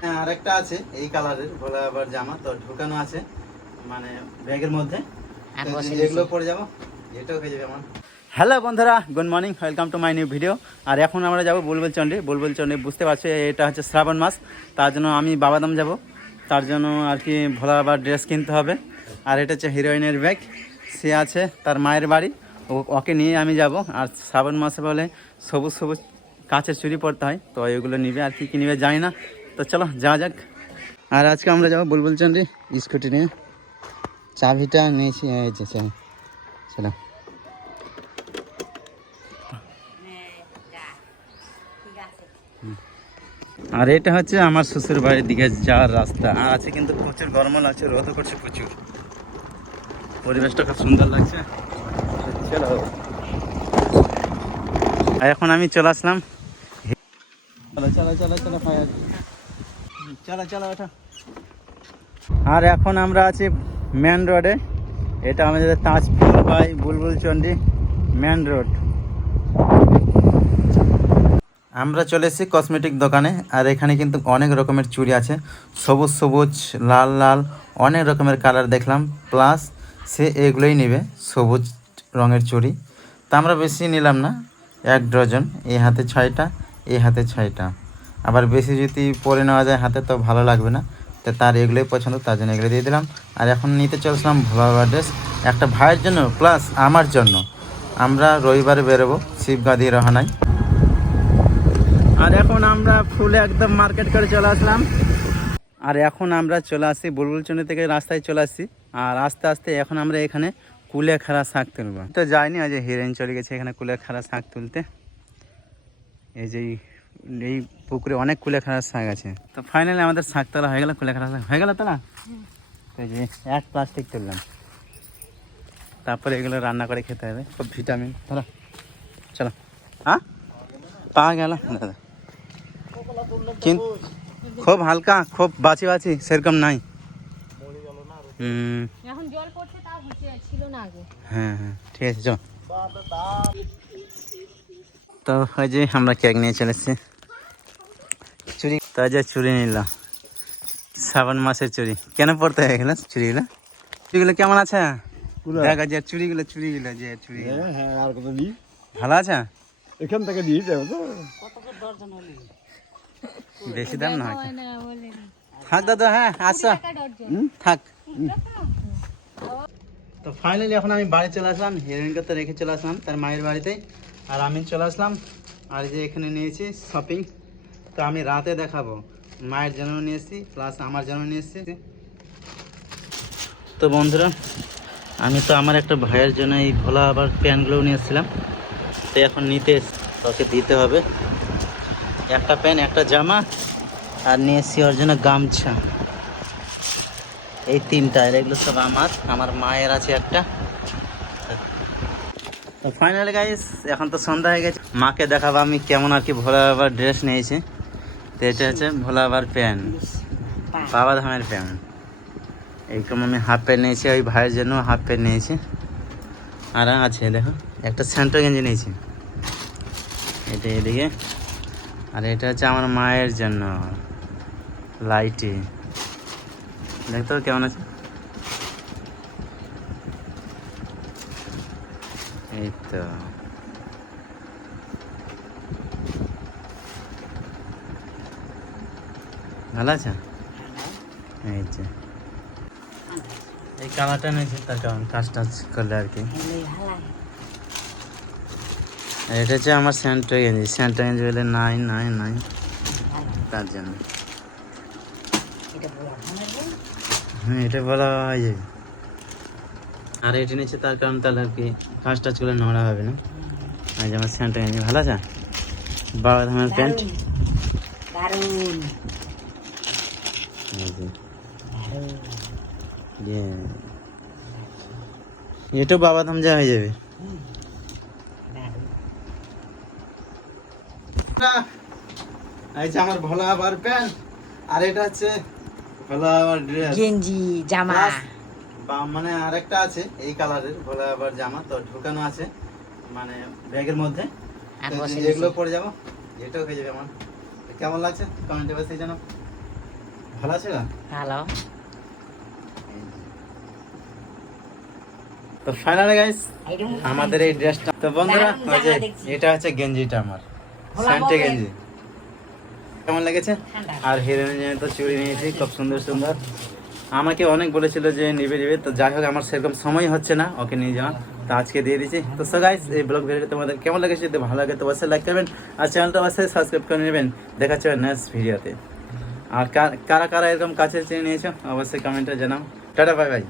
হ্যাঁ, আরেকটা আছে এই কালারের ভোলা আবার জামা তো ঢুকানো আছে মানে ব্যাগের মধ্যে। এগুলো পরে যাবো, এটাও হয়ে যাবে আমার। হ্যালো বন্ধুরা, good morning, welcome to my new video. আর এখন আমরা যাবো বুলবুল চন্ডী। বুঝতে পারছো এটা হচ্ছে শ্রাবণ মাস, তার জন্য আমি বাবাধাম যাব। তার জন্য আর কি ভোলা আবার ড্রেস কিনতে হবে। আর এটা হচ্ছে হিরোইনের ব্যাগ, সে আছে তার মায়ের বাড়ি, ওকে নিয়ে আমি যাব। আর শ্রাবণ মাসে বলে সবুজ সবুজ কাঁচের চুড়ি পরতে হয়, তো এগুলো নিবে। আর কি নিবে জানি না, তো চলো যাওয়া যাক। আর আজকে আমরা যাবো বুলবুল চন্ডী স্কুটি নিয়ে। চাবিটা নিয়েছি, এই যে চাবি। চলো। আর এটা হচ্ছে আমার শ্বশুর বাড়ির দিকে যাওয়ার রাস্তা। আর আছে কিন্তু প্রচুর গরম লাগছে, রোদও করছে প্রচুর। পরিবেশটা খুব সুন্দর লাগছে। চলো। আর এখন আমি চলে আসলাম। চলো চলো চলো চলো চলো চলো ওঠা। আর এখন আমরা আছি মেন রোডে। এটা আমাদের Tajpur by Bulbul Chandi main road. আমরা চলে এসেছি কসমেটিক দোকানে। আর এখানে কিন্তু অনেক রকমের চুড়ি আছে, সবুজ সবুজ, লাল লাল, অনেক রকমের কালার দেখলাম। প্লাস সে এগুলোই নেবে, সবুজ রঙের চুড়ি। তা আমরা বেশি নিলাম না, 1 ডজন। এই হাতে 6টা, এই হাতে 6টা। আবার বেশি যদি পরে নেওয়া যায় হাতে তো ভালো লাগবে না, তো তার এগুলোই পছন্দ, তার জন্য এগুলো দিয়ে দিলাম। আর এখন নিতে চলছিলাম ভোলা ড্রেস, একটা ভাইয়ের জন্য প্লাস আমার জন্য। আমরা রবিবারে বেরোবো, শিবগাদি রহানায়। আর এখন আমরা ফুলে একদম মার্কেট করে চলে আসলাম। আর এখন আমরা চলে আসছি বুলবুলচন্ডী থেকে, রাস্তায় চলে আসছি। আর আস্তে আস্তে এখন আমরা এখানে কুলেখাড়া শাক তুলবো। তো যাইনি, আজ হিরোইন চলে গেছে এখানে কুলেখাড়া শাক তুলতে। এই যে এই পুকুরে অনেক কুলেখাড়া শাক আছে। তো ফাইনালি আমাদের শাক তোলা হয়ে গেল, কুলেখাড়া শাক হয়ে গেল তোলা। তো এই যে 1 প্লাস্টিক তুললাম, তারপরে এগুলো রান্না করে খেতে হবে, খুব ভিটামিন। ধরো চলো। হ্যাঁ পাওয়া গেল দাদা, কিন্তু খুব হালকা, খুব বাছি বাছি, সেরকম নাই। এখন জল পড়ছে, তাও ছিল না আগে। হ্যাঁ হ্যাঁ ঠিক আছে চল। তো ওই যে আমরা কেক নিয়ে চলে এসেছি, চুড়ি। তো যে চুড়ি নিলাম, শ্রাবণ মাসের চুড়ি। কেন পড়তে হয়ে গেল চুড়িগুলো? চুড়িগুলো কেমন আছে? দেখা যায় চুড়িগুলো যে চুড়ি। হ্যাঁ, আর কত দিই? ভালো আছে? এখান থেকে দিয়ে যাবো তো। বেশি দাম না হয়? থাক দাদা, হ্যাঁ আচ্ছা থাক। তো ফাইনালি এখন আমি বাড়ি চলে আসলাম, হিরোইনকে তো রেখে চলে আসলাম তার মায়ের বাড়িতে। আর আমি চলে আসলাম। আর যে এখানে নিয়েছি শপিং, তো আমি রাতে দেখাবো। মায়ের জন্য নিয়ে এসেছি, প্লাস আমার জন্য নিয়ে এসেছি। তো বন্ধুরা, আমি তো আমার একটা ভাইয়ের জন্য এই ভোলা আবার প্যান্টগুলোও নিয়ে এসেছিলাম। তো এখন নিতে ওকে দিতে হবে একটা প্যান্ট, একটা জামা, আর নিয়ে এসেছি ওর জন্য গামছা। এই 3টা, এগুলো সব আমার মায়ের আছে একটা। তো ফাইনালি গাইস, এখন তো সন্ধ্যা হয়ে গেছে, মাকে দেখাবো আমি কেমন আর কি ভোলা বাবার ড্রেস নিয়েছি। তো এটা হচ্ছে ভোলা বাবার প্যান্ট, বাবা ধামের প্যান্ট। এইরকম আমি হাফ প্যান্ট নিয়েছি, ওই ভাইয়ের জন্য হাফ প্যান্ট নিয়েছি। আর আছে দেখো একটা স্যান্টো গেঞ্জি নিয়েছি, এটা এদিকে। আর এটা হচ্ছে আমার মায়ের জন্য লাইটি, দেখতো কেমন আছে। এই তো ভালো আছে। এই যে এই কালারটা নিয়েছি, তার কারণ কাজ টাজ করলে আর কি। আর এটা হচ্ছে আমার স্যান্টো গেঞ্জি বলে নাই, তার জন্য। হ্যাঁ এটা বলা হয় যে। আর এটা নিচ্ছে তার কারণ তাহলে আর কি কাজ টাজ করলে নোংরা হবে না। আর যে আমার স্যান্টো গেঞ্জি ভালো আছে, বাবা ধামের প্যান্ট। এটাও বাবা ধাম যা হয়ে যাবে। এই যে আমার ভোলা আবার প্যান্ট, আর এটা হচ্ছে ভোলা আবার ড্রেস, গেঞ্জি জামা। মানে আরেকটা আছে এই কালারের ভোলা আবার জামা, তো ঢুকানো আছে মানে ব্যাগের মধ্যে। এগুলো পরে যাবো, এটাও হয়ে যাবে আমার। কেমন লাগছে কমেন্টে বসে জানো। ভালো আছে না? হ্যালো। তো ফাইনালি গাইস আমাদের এই ড্রেসটা, তো বন্ধুরা ওই যে এটা হচ্ছে গেঞ্জিটা আমার, স্যান্টে গেঞ্জি। কেমন লেগেছে? আর হিরোইনের তো চুড়ি নিয়েছি খুব সুন্দর সুন্দর। আমাকে অনেক বলেছিল যে নিবে, তো যাই হোক আমার সেরকম সময় হচ্ছে না ওকে নিয়ে যাওয়া, তো আজকে দিয়ে দিচ্ছি। তো সো গাইস এই ব্লগ ভিডিওটা তোমাদের কেমন লেগেছে? যদি ভালো লাগে তো অবশ্যই লাইক করবেন আর চ্যানেলটা অবশ্যই সাবস্ক্রাইব করে নেবেন। দেখা হচ্ছে নেক্সট ভিডিওতে। আর কারা কারা এরকম কাছে চেয়ে নিয়েছো অবশ্যই কমেন্টে জানাও। Tata, bye bye.